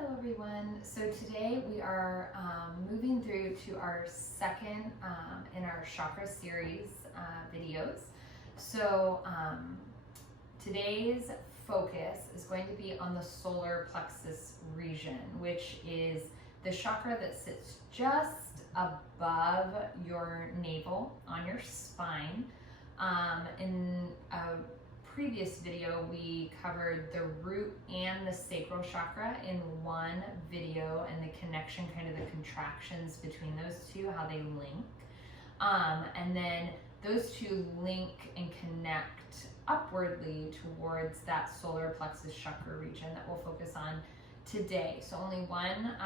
Hello everyone. So today we are moving through to our second in our chakra series videos. So today's focus is going to be on the solar plexus region, which is the chakra that sits just above your navel on your spine. In a previous video, we covered the root and the sacral chakra in one video, and the connection, kind of the contractions between those two, how they link. And then those two link and connect upwardly towards that solar plexus chakra region that we'll focus on today. So only one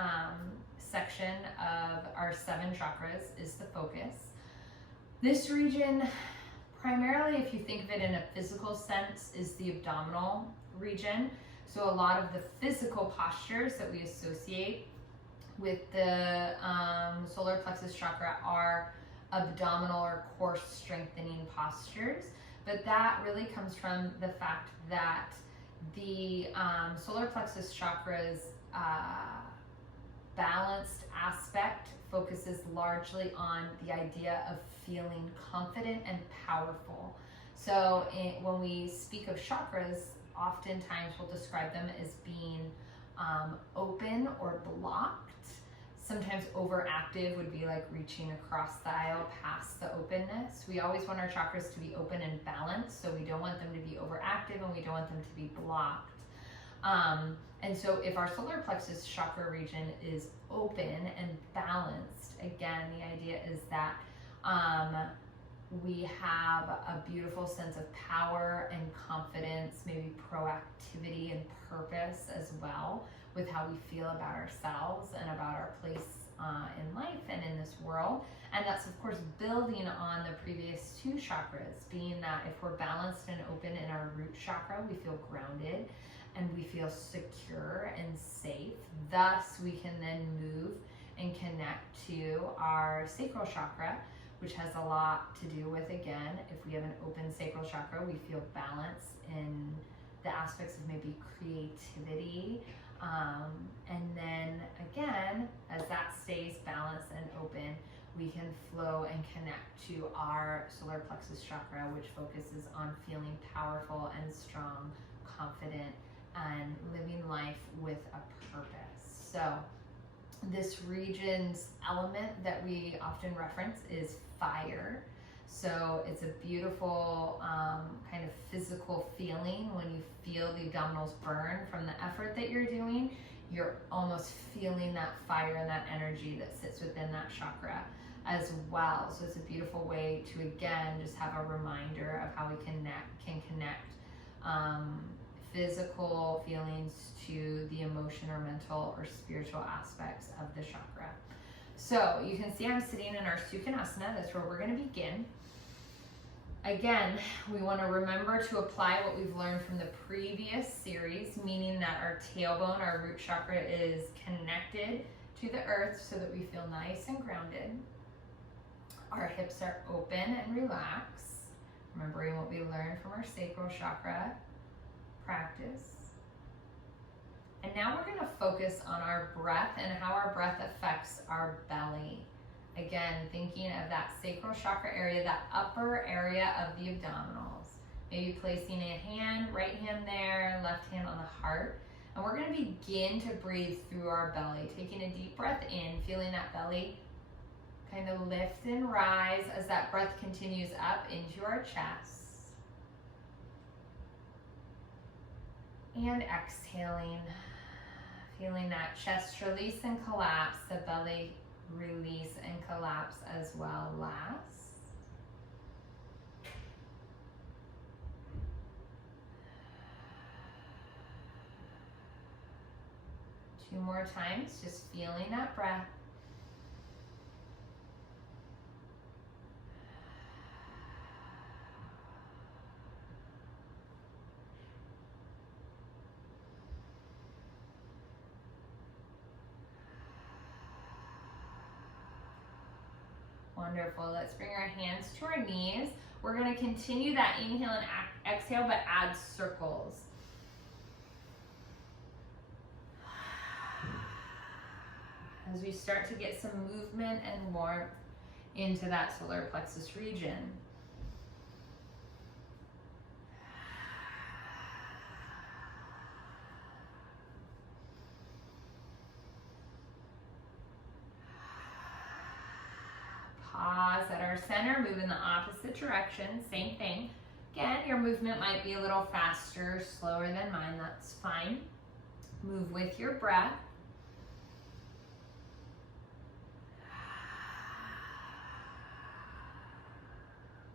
section of our 7 chakras is the focus. This region, primarily, if you think of it in a physical sense, is the abdominal region. So a lot of the physical postures that we associate with the solar plexus chakra are abdominal or core strengthening postures. But that really comes from the fact that the solar plexus chakra's balanced aspect focuses largely on the idea of feeling confident and powerful. So when we speak of chakras, oftentimes we'll describe them as being open or blocked. Sometimes overactive would be like reaching across the aisle past the openness. We always want our chakras to be open and balanced, so we don't want them to be overactive and we don't want them to be blocked. And so if our solar plexus chakra region is open and balanced, again, the idea is that we have a beautiful sense of power and confidence, maybe proactivity and purpose as well, with how we feel about ourselves and about our place in life and in this world. And that's, of course, building on the previous 2 chakras, being that if we're balanced and open in our root chakra, we feel grounded and we feel secure and safe. Thus, we can then move and connect to our sacral chakra, which has a lot to do with, again, if we have an open sacral chakra, we feel balance in the aspects of maybe creativity. And then again, as that stays balanced and open, we can flow and connect to our solar plexus chakra, which focuses on feeling powerful and strong, confident, and living life with a purpose. So this region's element that we often reference is fire. So it's a beautiful kind of physical feeling when you feel the abdominals burn from the effort that you're doing. You're almost feeling that fire and that energy that sits within that chakra as well. So it's a beautiful way to, again, just have a reminder of how we can connect physical feelings to the emotion or mental or spiritual aspects of the chakra. So you can see I'm sitting in our Sukhanasana. That's where we're going to begin. Again, we want to remember to apply what we've learned from the previous series, meaning that our tailbone, our root chakra, is connected to the earth so that we feel nice and grounded. Our hips are open and relaxed, remembering what we learned from our sacral chakra practice. And now we're going to focus on our breath and how our breath affects our belly. Again, thinking of that sacral chakra area, that upper area of the abdominals. Maybe placing a hand, right hand there, left hand on the heart. And we're going to begin to breathe through our belly, taking a deep breath in, feeling that belly kind of lift and rise as that breath continues up into our chest. And exhaling, feeling that chest release and collapse, the belly release and collapse as well last. Two more times, just feeling that breath. Wonderful. Let's bring our hands to our knees. We're going to continue that inhale and exhale, but add circles. as we start to get some movement and warmth into that solar plexus region. Pause at our center, move in the opposite direction, same thing. Again, your movement might be a little faster, slower than mine, that's fine. Move with your breath.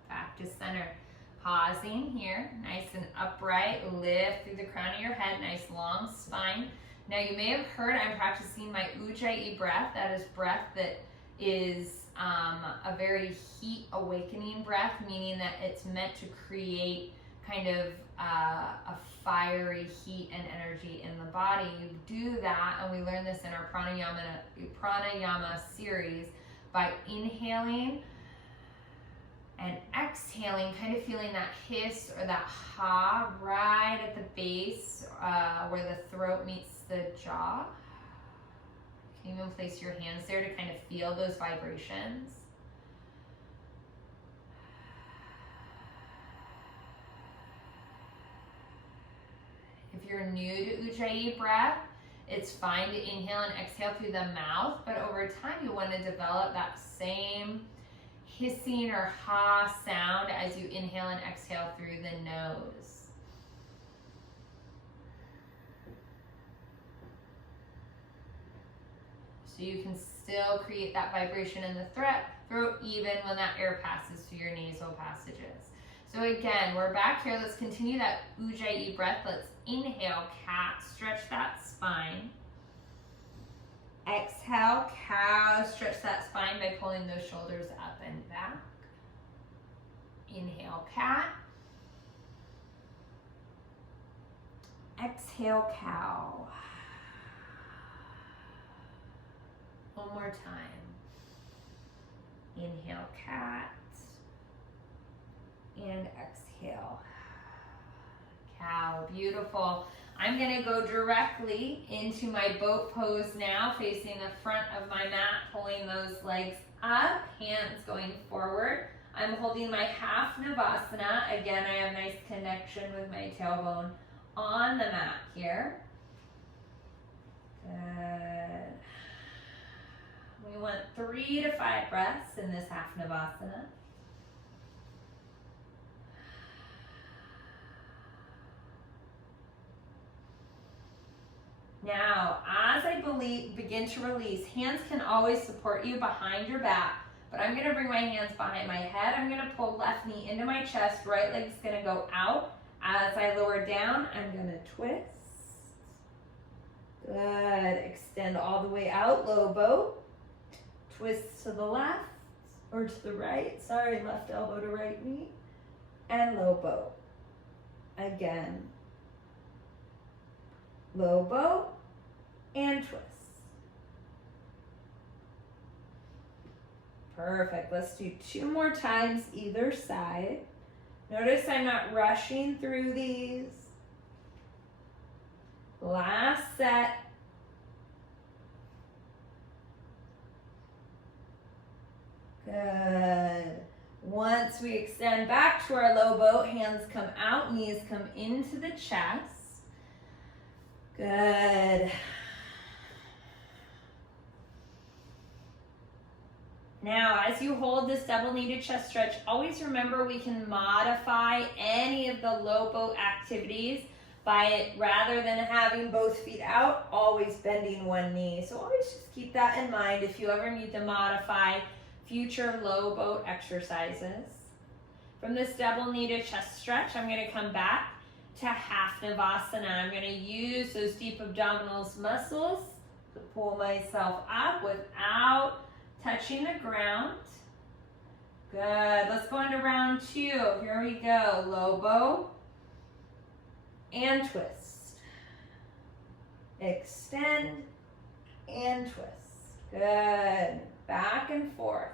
Back to center. Pausing here, nice and upright, lift through the crown of your head, nice long spine. Now you may have heard I'm practicing my Ujjayi breath. That is breath that is a very heat awakening breath, meaning that it's meant to create kind of a fiery heat and energy in the body. You do that, and we learn this in our pranayama series, by inhaling and exhaling, kind of feeling that hiss or that ha right at the base where the throat meets the jaw. You can even place your hands there to kind of feel those vibrations. If you're new to Ujjayi breath, it's fine to inhale and exhale through the mouth, but over time you want to develop that same hissing or ha sound as you inhale and exhale through the nose. So you can still create that vibration in the throat even when that air passes through your nasal passages. So again, we're back here. Let's continue that Ujjayi breath. Let's inhale, cat, stretch that spine. Exhale, cow, stretch that spine by pulling those shoulders up and back. Inhale, cat. Exhale, cow. One more time. Inhale, cat. And exhale, cow. Beautiful. I'm going to go directly into my boat pose now, facing the front of my mat, pulling those legs up, hands going forward. I'm holding my half Navasana. Again, I have nice connection with my tailbone on the mat here. Good. We want 3 to 5 breaths in this half Navasana. Now, as I begin to release, hands can always support you behind your back, but I'm going to bring my hands behind my head. I'm going to pull left knee into my chest, right leg's going to go out. As I lower down, I'm going to twist. Good. Extend all the way out, low boat. Twist to the left or to the right. Sorry, left elbow to right knee. And low boat. Again. Low boat and twist. Perfect. Let's do 2 more times either side. Notice I'm not rushing through these. Last set. Good. Once we extend back to our low boat, hands come out, knees come into the chest. Good. Now, as you hold this double kneaded chest stretch, always remember we can modify any of the low boat activities by it, rather than having both feet out, always bending one knee. So always just keep that in mind if you ever need to modify future low boat exercises. From this double kneaded chest stretch, I'm going to come back to half Navasana. I'm going to use those deep abdominals muscles to pull myself up without touching the ground. Good. Let's go into round 2. Here we go. Low boat and twist. Extend and twist. Good. Back and forth.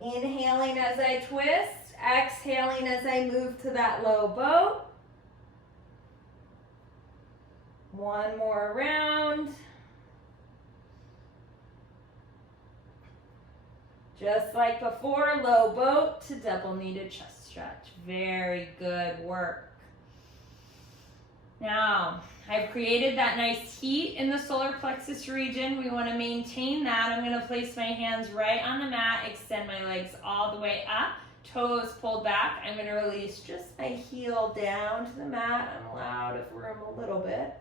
Inhaling as I twist, exhaling as I move to that low boat. One more round. Just like before, low boat to double kneaded chest stretch. Very good work. Now, I've created that nice heat in the solar plexus region. We want to maintain that. I'm going to place my hands right on the mat, extend my legs all the way up, toes pulled back. I'm going to release just my heel down to the mat. I'm allowed of room a little bit.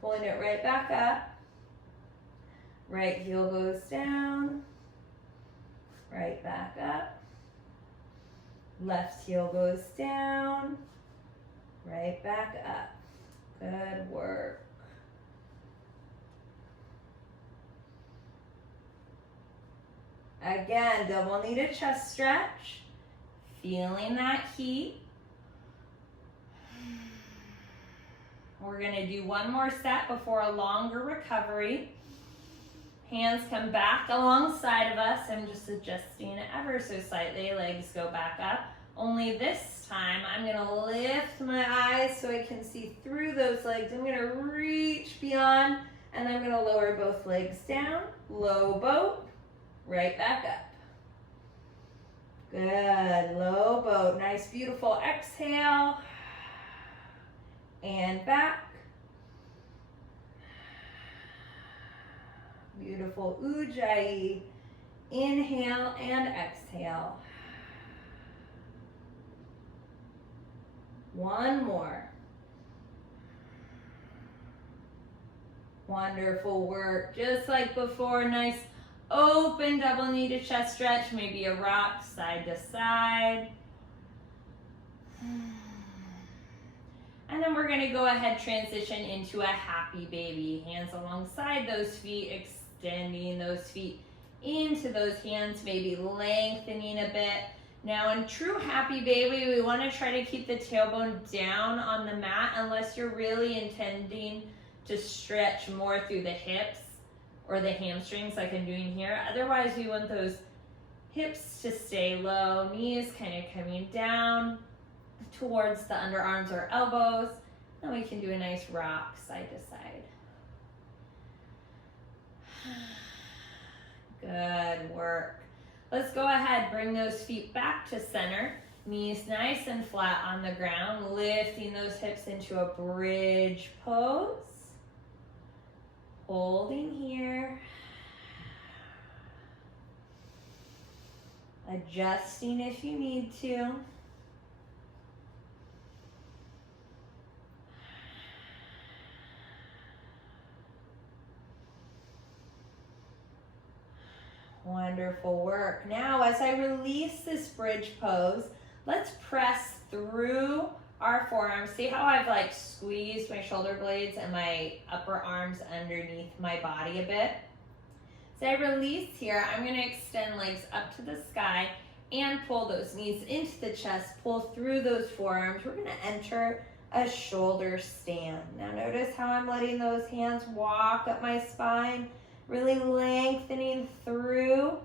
Pulling it right back up. Right heel goes down. Right back up. Left heel goes down. Right back up. Good work. Again, double kneaded chest stretch. Feeling that heat. We're going to do one more set before a longer recovery. Hands come back alongside of us. I'm just adjusting it ever so slightly. Legs go back up. Only this time, I'm going to lift my eyes so I can see through those legs. I'm going to reach beyond, and I'm going to lower both legs down. Low boat, right back up. Good, low boat. Nice, beautiful exhale. And back. Beautiful ujjayi. Inhale and exhale. One more. Wonderful work. Just like before, nice open double kneaded chest stretch. Maybe a rock side to side. And then we're going to go ahead, transition into a happy baby. Hands alongside those feet, extending those feet into those hands, maybe lengthening a bit. Now in true happy baby, we want to try to keep the tailbone down on the mat unless you're really intending to stretch more through the hips or the hamstrings like I'm doing here. Otherwise, we want those hips to stay low, knees kind of coming down towards the underarms or elbows. Then we can do a nice rock side to side. Good work. Let's go ahead, bring those feet back to center. Knees nice and flat on the ground, lifting those hips into a bridge pose. Holding here. Adjusting if you need to. Wonderful work. Now, as I release this bridge pose, let's press through our forearms. See how I've like squeezed my shoulder blades and my upper arms underneath my body a bit? So I release here, I'm going to extend legs up to the sky and pull those knees into the chest, pull through those forearms. We're going to enter a shoulder stand. Now notice how I'm letting those hands walk up my spine, really lengthening through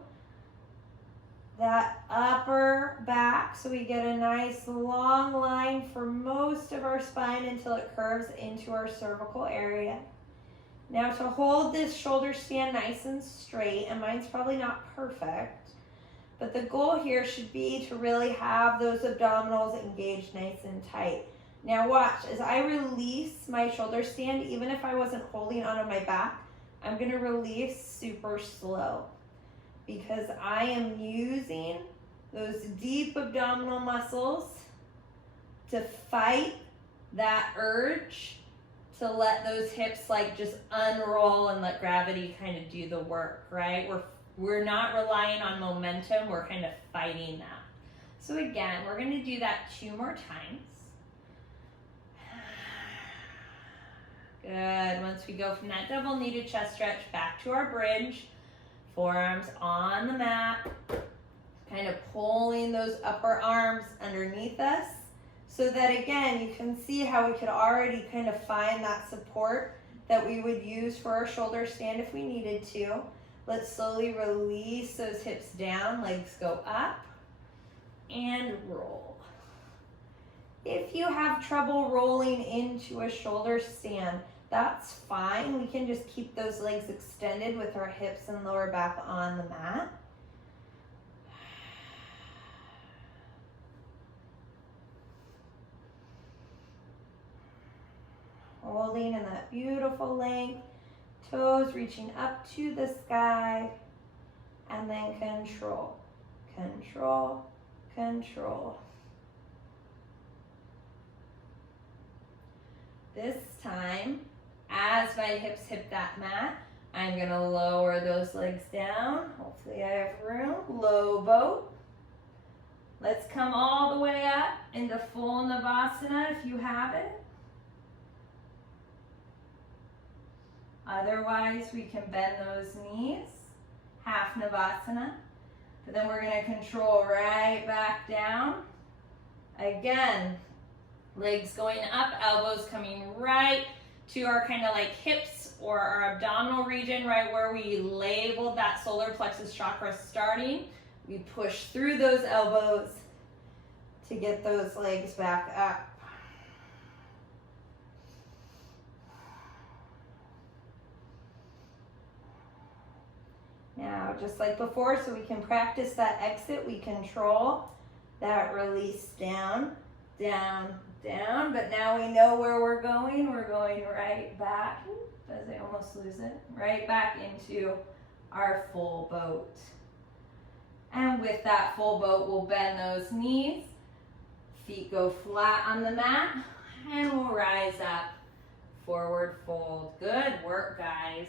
that upper back so we get a nice long line for most of our spine until it curves into our cervical area. Now to hold this shoulder stand nice and straight, and mine's probably not perfect, but the goal here should be to really have those abdominals engaged nice and tight. Now watch, as I release my shoulder stand, even if I wasn't holding onto my back, I'm going to release super slow because I am using those deep abdominal muscles to fight that urge to let those hips like just unroll and let gravity kind of do the work, right? We're not relying on momentum, we're kind of fighting that. So again, we're going to do that 2 more times. Good. Once we go from that double kneaded chest stretch back to our bridge, forearms on the mat, kind of pulling those upper arms underneath us so that again, you can see how we could already kind of find that support that we would use for our shoulder stand if we needed to. Let's slowly release those hips down, legs go up and roll. If you have trouble rolling into a shoulder stand, that's fine. We can just keep those legs extended with our hips and lower back on the mat. Holding in that beautiful length, toes reaching up to the sky, and then control, control, control. This time, as my hips hit that mat, I'm gonna lower those legs down. Hopefully I have room. Low boat. Let's come all the way up into full Navasana if you have it. Otherwise, we can bend those knees, half Navasana. But then we're gonna control right back down. Again, legs going up, elbows coming right to our kind of like hips or our abdominal region, right where we labeled that solar plexus chakra starting. We push through those elbows to get those legs back up. Now, just like before, so we can practice that exit, we control that release down, down, down, but now we know where we're going. We're going right back, as I almost lose it, right back into our full boat. And with that full boat, we'll bend those knees, feet go flat on the mat, and we'll rise up, forward fold. Good work, guys.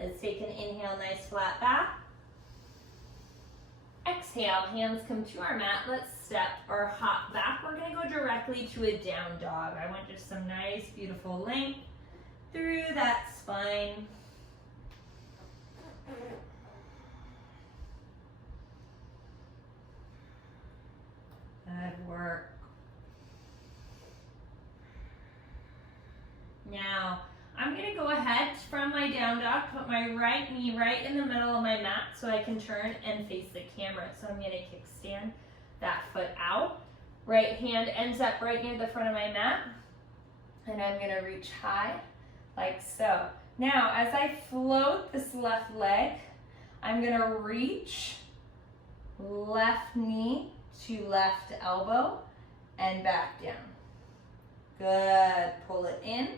Let's take an inhale, nice flat back. Exhale, hands come to our mat. Let's step or hop back. We're gonna go directly to a down dog. I want just some nice, beautiful length through that spine. Good work. Now, I'm gonna go ahead from my down dog, put my right knee right in the middle of my mat so I can turn and face the camera. So I'm gonna kickstand that foot out. Right hand ends up right near the front of my mat. And I'm gonna reach high, like so. Now, as I float this left leg, I'm gonna reach left knee to left elbow and back down. Good, pull it in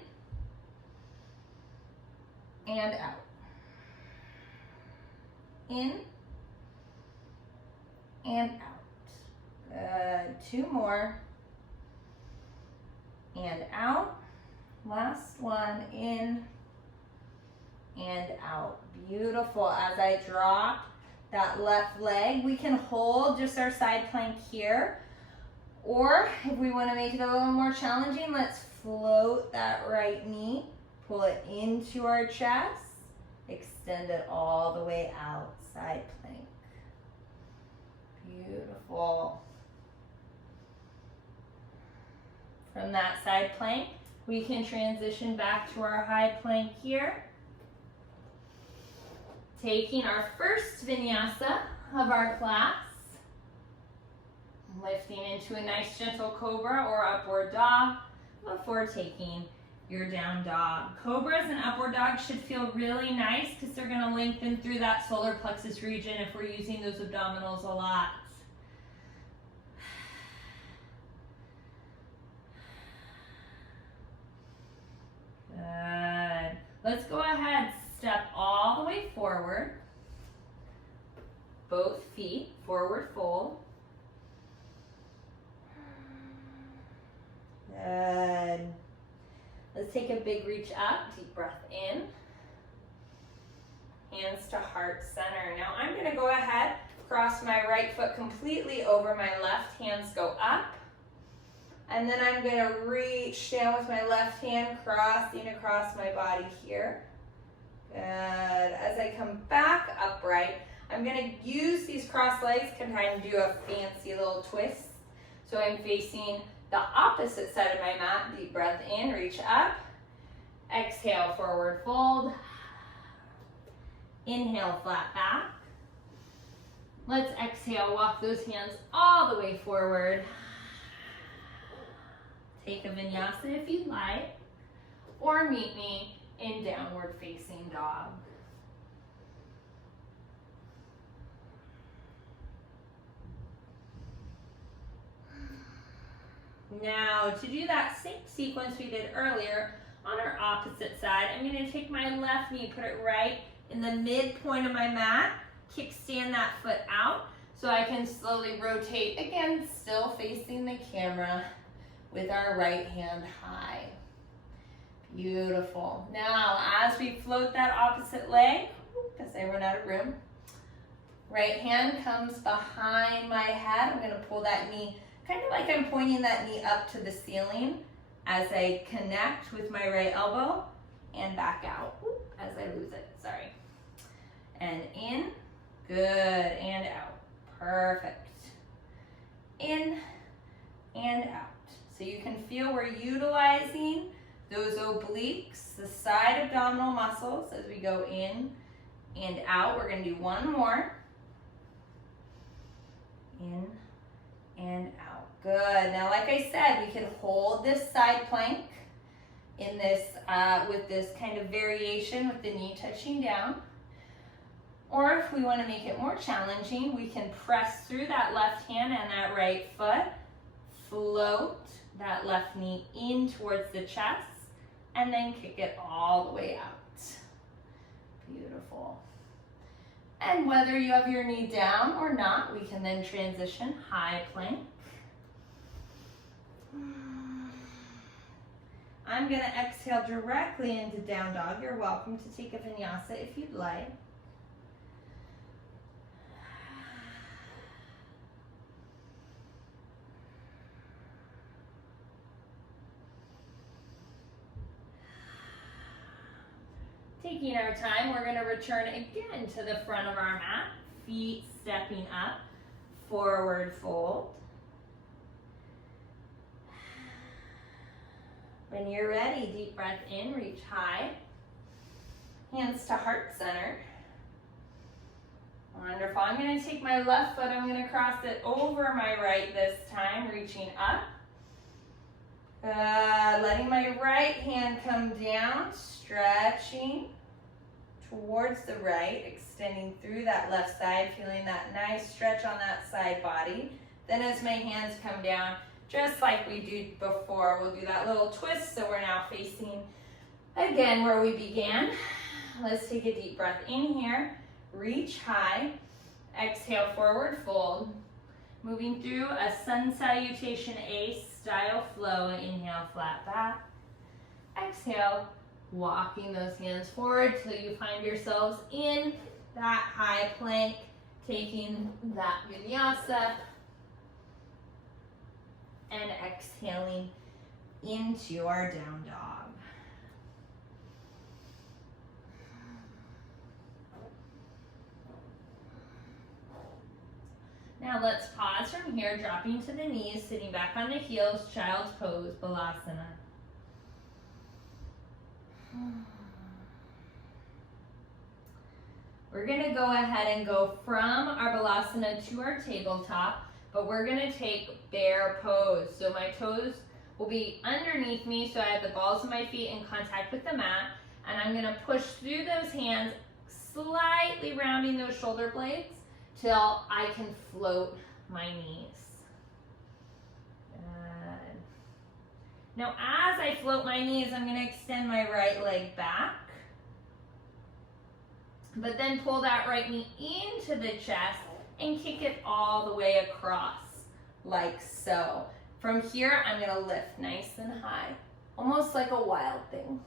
and out. In and out. Good, two more. And out. Last one, in and out. Beautiful. As I drop that left leg, we can hold just our side plank here. Or if we want to make it a little more challenging, let's float that right knee, pull it into our chest, extend it all the way out, side plank. Beautiful. From that side plank, we can transition back to our high plank here. Taking our first vinyasa of our class. Lifting into a nice gentle cobra or upward dog before taking your down dog. Cobras and upward dogs should feel really nice because they're going to lengthen through that solar plexus region if we're using those abdominals a lot. Good. Let's go ahead, step all the way forward. Both feet, forward fold. Good. Let's take a big reach up, deep breath in. Hands to heart center. Now I'm going to go ahead, cross my right foot completely over my left, hands go up. And then I'm going to reach down with my left hand, crossing across my body here. Good. As I come back upright, I'm going to use these crossed legs to kind of do a fancy little twist. So I'm facing the opposite side of my mat. Deep breath in, reach up. Exhale, forward fold. Inhale, flat back. Let's exhale, walk those hands all the way forward. Take a vinyasa if you'd like, or meet me in downward facing dog. Now, to do that same sequence we did earlier on our opposite side, I'm going to take my left knee, put it right in the midpoint of my mat, kickstand that foot out so I can slowly rotate, again, still facing the camera with our right hand high. Beautiful. Now, as we float that opposite leg, because I run out of room, right hand comes behind my head. I'm going to pull that knee kind of like I'm pointing that knee up to the ceiling as I connect with my right elbow and back out as I lose it, sorry. And in, good, and out, perfect. In and out. So you can feel we're utilizing those obliques, the side abdominal muscles as we go in and out. We're gonna do one more. In and out. Good. Now, like I said, we can hold this side plank in this with this kind of variation with the knee touching down. Or if we want to make it more challenging, we can press through that left hand and that right foot, float that left knee in towards the chest, and then kick it all the way out. Beautiful. And whether you have your knee down or not, we can then transition high plank. I'm going to exhale directly into down dog. You're welcome to take a vinyasa if you'd like. Taking our time, we're going to return again to the front of our mat, feet stepping up, forward fold. When you're ready, deep breath in, reach high, hands to heart center. Wonderful. I'm going to take my left foot, I'm going to cross it over my right this time, reaching up. Letting my right hand come down, stretching towards the right, extending through that left side, feeling that nice stretch on that side body. Then as my hands come down, just like we did before, we'll do that little twist, so we're now facing again where we began. Let's take a deep breath in here, reach high, exhale, forward fold, moving through a sun salutation A style flow. Inhale, flat back, exhale, walking those hands forward till you find yourselves in that high plank, taking that vinyasa, and exhaling into our down dog. Now let's pause from here, dropping to the knees, sitting back on the heels, child's pose, balasana. We're gonna go ahead and go from our balasana to our tabletop, but we're gonna take bear pose. So my toes will be underneath me, so I have the balls of my feet in contact with the mat, and I'm gonna push through those hands, slightly rounding those shoulder blades till I can float my knees. Good. Now as I float my knees, I'm gonna extend my right leg back, but then pull that right knee into the chest and kick it all the way across, like so. From here, I'm gonna lift nice and high, almost like a wild thing.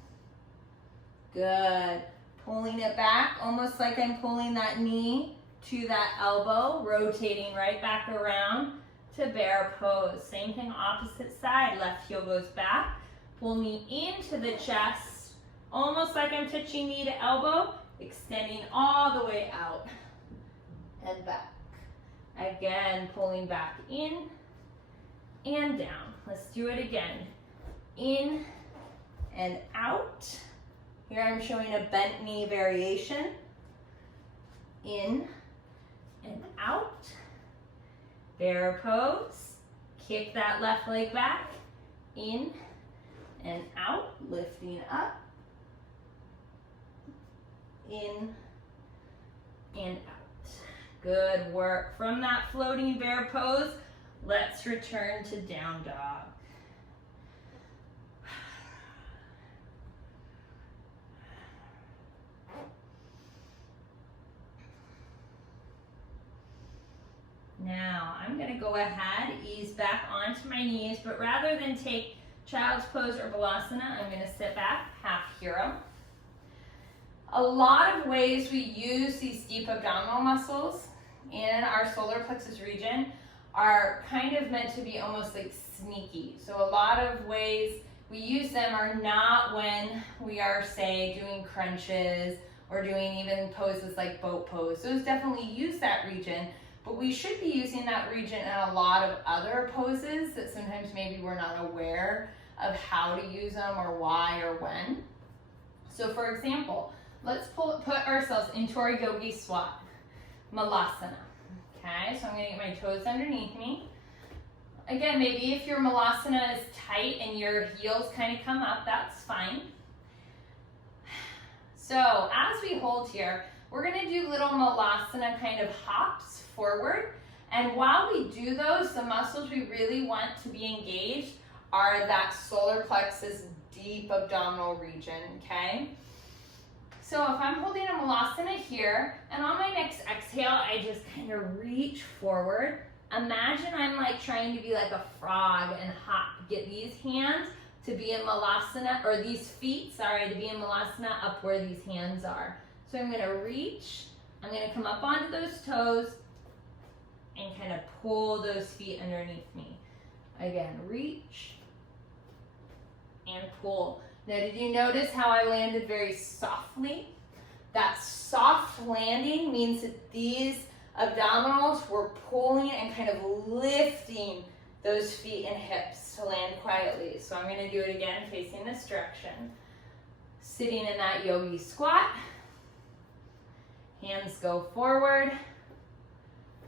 Good. Pulling it back, almost like I'm pulling that knee to that elbow, rotating right back around to bear pose. Same thing, opposite side. Left heel goes back, pull knee into the chest, almost like I'm touching knee to elbow, extending all the way out and back. Again, pulling back in and down. Let's do it again. In and out. Here I'm showing a bent knee variation. In and out. Bear pose. Kick that left leg back. In and out. Lifting up. In and out. Good work. From that floating bear pose, let's return to down dog. Now, I'm going to go ahead, ease back onto my knees, but rather than take child's pose or balasana, I'm going to sit back, half hero. A lot of ways we use these deep abdominal muscles in our solar plexus region are kind of meant to be almost like sneaky. So a lot of ways we use them are not when we are, say, doing crunches or doing even poses like boat pose. Those definitely use that region. But we should be using that region in a lot of other poses that sometimes maybe we're not aware of how to use them or why or when. So for example, let's put ourselves into our yogi squat, malasana. Okay, so I'm gonna get my toes underneath me. Again, maybe if your malasana is tight and your heels kind of come up, that's fine. So as we hold here, we're gonna do little malasana kind of hops forward. And while we do those, the muscles we really want to be engaged are that solar plexus deep abdominal region, okay? So if I'm holding a malasana here, and on my next exhale, I just kind of reach forward. Imagine I'm like trying to be like a frog and hop. Get these hands to be in malasana, or these feet, sorry, to be in malasana up where these hands are. So I'm gonna reach, I'm gonna come up onto those toes and kind of pull those feet underneath me. Again, reach and pull. Now, did you notice how I landed very softly? That soft landing means that these abdominals were pulling and kind of lifting those feet and hips to land quietly. So I'm gonna do it again facing this direction. Sitting in that yogi squat. Hands go forward.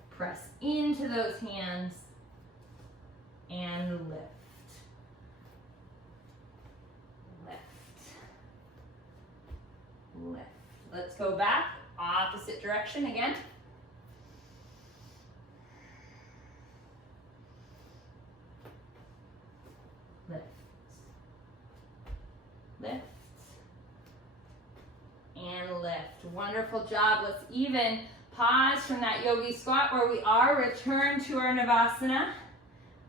Press into those hands and lift. Lift. Let's go back, opposite direction again. Lift. Lift. And lift. Wonderful job. Let's even pause from that yogi squat where we are. Return to our Navasana.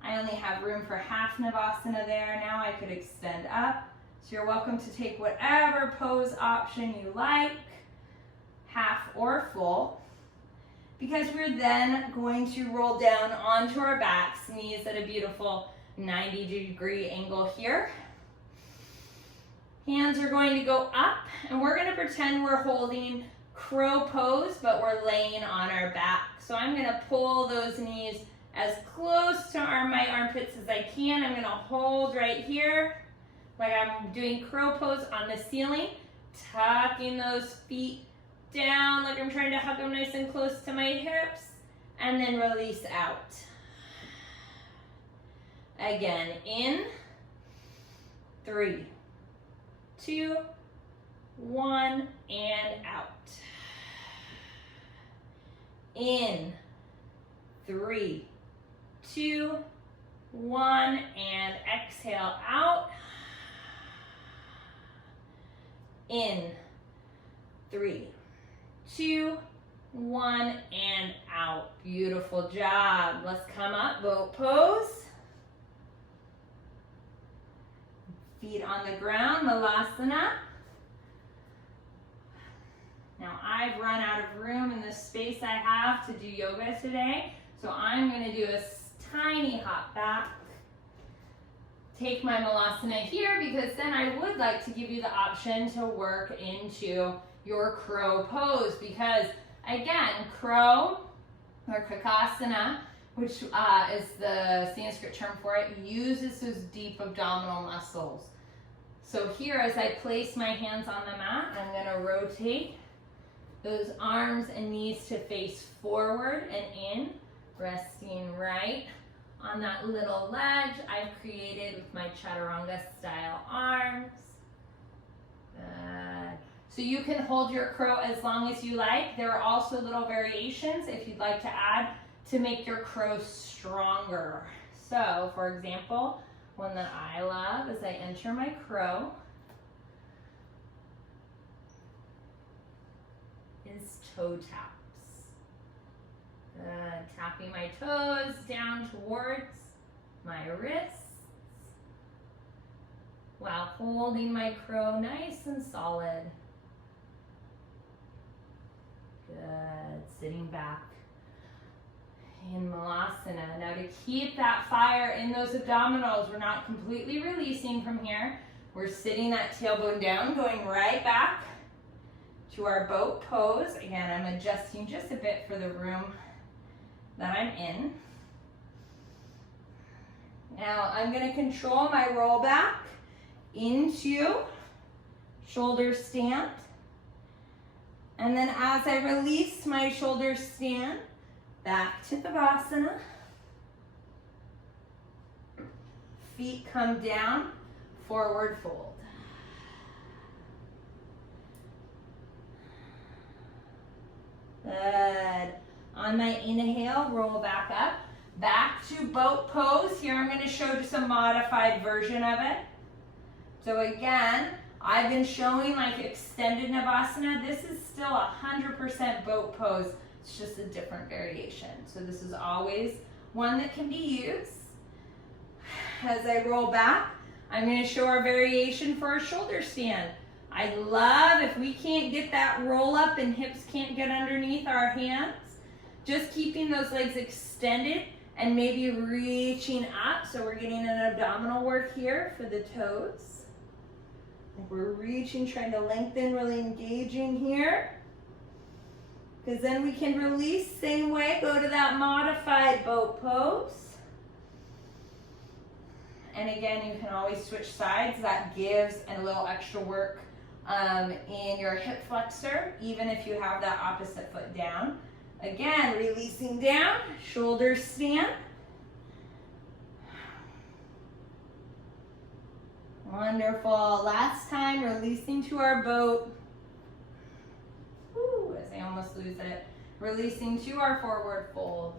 I only have room for half Navasana there. Now I could extend up. So you're welcome to take whatever pose option you like, half or full, because we're then going to roll down onto our backs, knees at a beautiful 90-degree angle here. Hands are going to go up, and we're going to pretend we're holding crow pose, but we're laying on our back. So I'm going to pull those knees as close to my armpits as I can. I'm going to hold right here, like I'm doing crow pose on the ceiling, tucking those feet down like I'm trying to hug them nice and close to my hips, and then release out. Again, in, 3, 2, 1, and out. In, 3, 2, 1, and exhale out. In, 3, 2, 1, and out. Beautiful job. Let's come up, boat pose. Feet on the ground, Malasana. Now I've run out of room in the space I have to do yoga today, so I'm going to do a tiny hop back. Take my Malasana here, because then I would like to give you the option to work into your crow pose, because again, crow or Kakasana, which is the Sanskrit term for it, uses those deep abdominal muscles. So here, as I place my hands on the mat, I'm going to rotate those arms and knees to face forward and in. Resting right on that little ledge I've created with my chaturanga style arms. Good. So you can hold your crow as long as you like. There are also little variations if you'd like to add to make your crow stronger. So for example, one that I love is I enter my crow is toe taps. Good. Tapping my toes down towards my wrists while holding my crow nice and solid. Good. Sitting back in Malasana. Now to keep that fire in those abdominals, we're not completely releasing from here. We're sitting that tailbone down, going right back to our boat pose. Again, I'm adjusting just a bit for the room that I'm in. Now I'm going to control my roll back into shoulder stand. And then as I release my shoulder stand, back to Tadasana. Feet come down, forward fold. Good. On my inhale, roll back up. Back to boat pose. Here I'm going to show just a modified version of it. So again, I've been showing like extended Navasana. This is still 100% boat pose. It's just a different variation. So this is always one that can be used. As I roll back, I'm going to show our variation for our shoulder stand. I love if we can't get that roll up and hips can't get underneath our hands, just keeping those legs extended and maybe reaching up. So we're getting an abdominal work here for the toes. We're reaching, trying to lengthen, really engaging here. Because then we can release, same way, go to that modified boat pose. And again, you can always switch sides. That gives a little extra work in your hip flexor, even if you have that opposite foot down. Again, releasing down, shoulders stand. Wonderful. Last time, releasing to our boat. Woo, as I almost lose it. Releasing to our forward fold.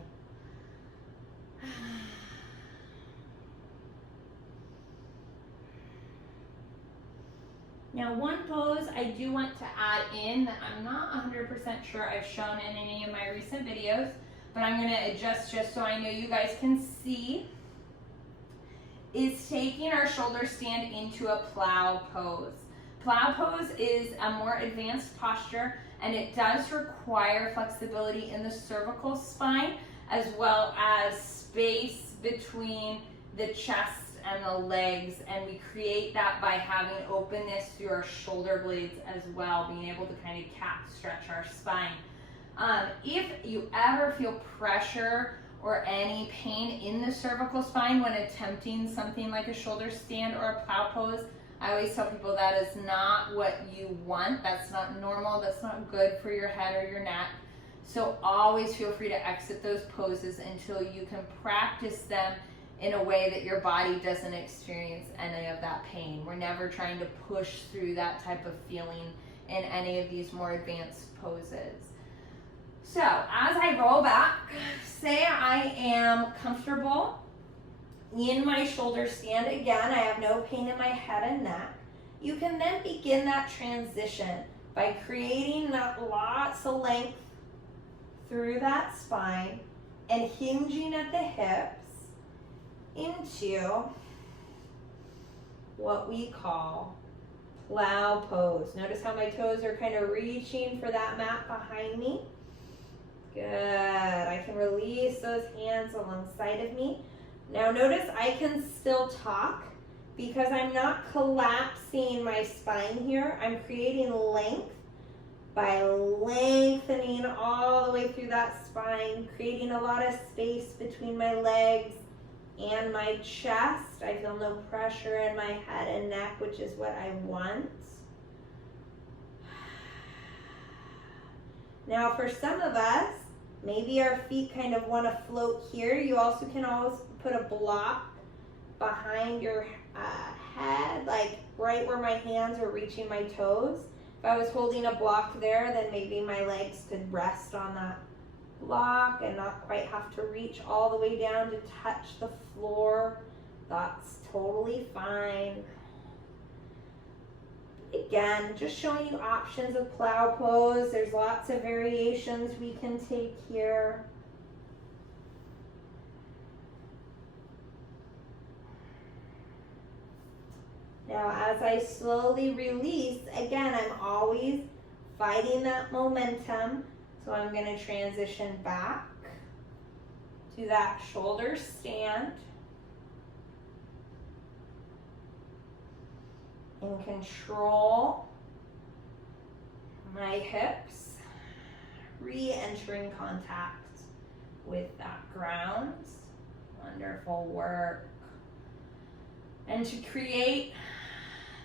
Now one pose I do want to add in that I'm not 100% sure I've shown in any of my recent videos, but I'm going to adjust just so I know you guys can see, is taking our shoulder stand into a plow pose. Plow pose is a more advanced posture, and it does require flexibility in the cervical spine as well as space between the chest and the legs, and we create that by having openness through our shoulder blades as well, being able to kind of cat stretch our spine. If you ever feel pressure or any pain in the cervical spine when attempting something like a shoulder stand or a plow pose, I always tell people that is not what you want. That's not normal. That's not good for your head or your neck. So always feel free to exit those poses until you can practice them in a way that your body doesn't experience any of that pain. We're never trying to push through that type of feeling in any of these more advanced poses. So as I roll back, say I am comfortable in my shoulder stand. Again, I have no pain in my head and neck. You can then begin that transition by creating that lots of length through that spine and hinging at the hips into what we call plow pose. Notice how my toes are kind of reaching for that mat behind me. Good. I can release those hands alongside of me. Now notice I can still talk because I'm not collapsing my spine here. I'm creating length by lengthening all the way through that spine, creating a lot of space between my legs and my chest. I feel no pressure in my head and neck, which is what I want. Now for some of us, Maybe our feet kind of want to float here. You also can always put a block behind your head, like right where my hands are reaching my toes. If I was holding a block there, then maybe my legs could rest on that block and not quite have to reach all the way down to touch the floor. That's totally fine. Again, just showing you options of plow pose. There's lots of variations we can take here. Now, as I slowly release, again, I'm always fighting that momentum. So I'm going to transition back to that shoulder stand. And control my hips, re-entering contact with that ground. Wonderful work. And to create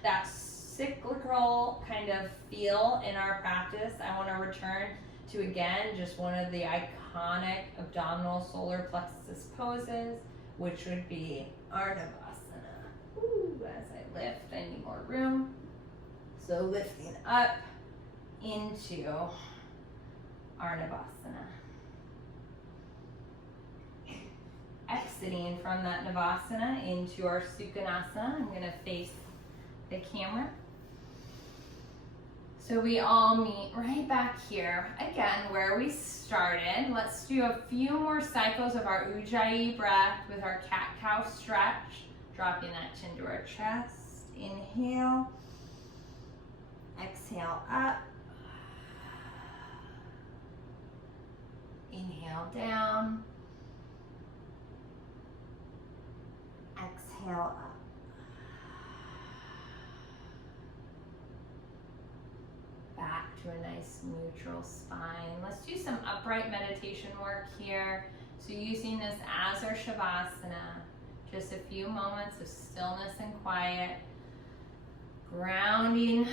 that cyclical kind of feel in our practice, I want to return to, again, just one of the iconic abdominal solar plexus poses, which would be Ardha. Ooh, as I lift, I need more room. So lifting up into Arnavasana. Exiting from that Navasana into our Sukhanasana. I'm going to face the camera. So we all meet right back here, again, where we started. Let's do a few more cycles of our Ujjayi breath with our cat-cow stretch. Dropping that chin to our chest. Inhale. Exhale up. Inhale down. Exhale up. Back to a nice neutral spine. Let's do some upright meditation work here. So using this as our Shavasana. Just a few moments of stillness and quiet. Grounding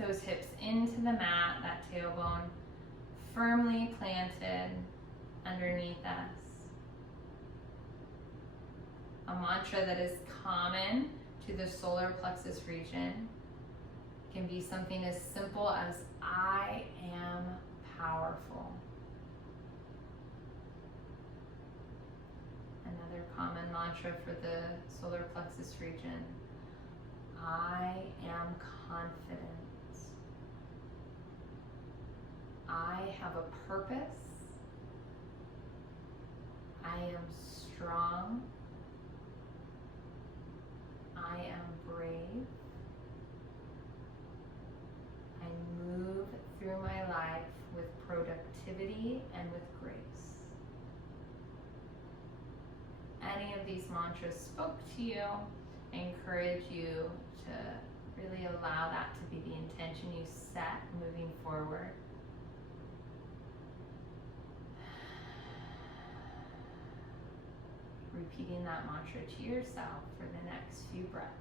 those hips into the mat, that tailbone firmly planted underneath us. A mantra that is common to the solar plexus region can be something as simple as I am powerful. Another common mantra for the solar plexus region. I am confident. I have a purpose. I am strong. I am brave. I move through my life with productivity and with grace. Any of these mantras spoke to you, I encourage you to really allow that to be the intention you set moving forward. Repeating that mantra to yourself for the next few breaths.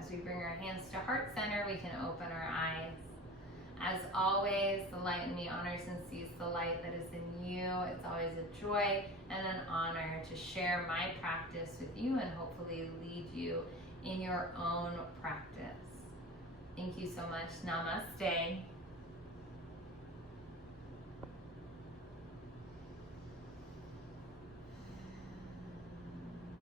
As we bring our hands to heart center, we can open our eyes. As always, the light in me honors and sees the light that is in you. It's always a joy and an honor to share my practice with you and hopefully lead you in your own practice. Thank you so much. Namaste.